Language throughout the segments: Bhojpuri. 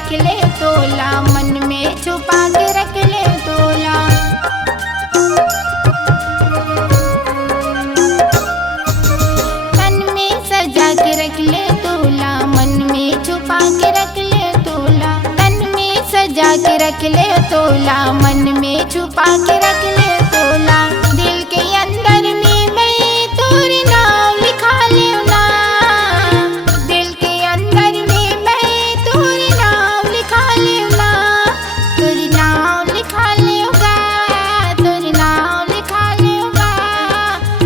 रख ले तोला, मन में छुपा के रख ले तोला। तन में सजा के रख ले तोला, मन में छुपा के रख ले तोला। तन में सजा के रख ले तोला, मन में छुपा के रख ले तोला। दिल के अंदर में मैं तोरे नाम लिखा लेना, दिल के अंदर में मैं तोरे नाम लिखा लेना। तोरे नाम लिखा लेगा, तोरे नाम लिखा लेगा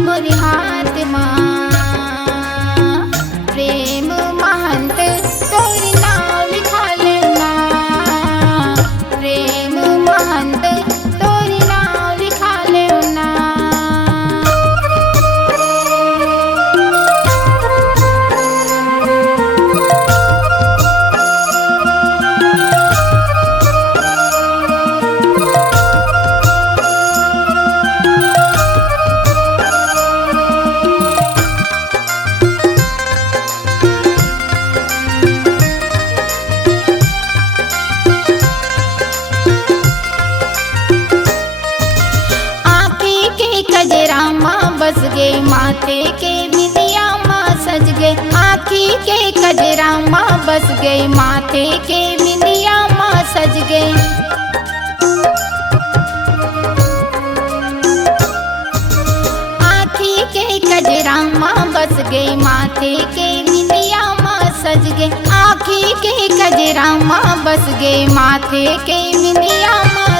मोरे हाथ माँ। प्रेम महंत तोरे नाम लिखा लेना, प्रेम महंत तोरे नाम लिखा लेना। कजरा माँ बस गए, माथे के बिंदिया माँ सज गए। आँखी के कजरा माँ बस गए, माथे के बिंदिया माँ सज गए। आँखी के कजरा माँ बस गए, माथे के बिंदिया माँ सज गए। आँखी के कजरा माँ बस गए, माथे के बिंदिया माँ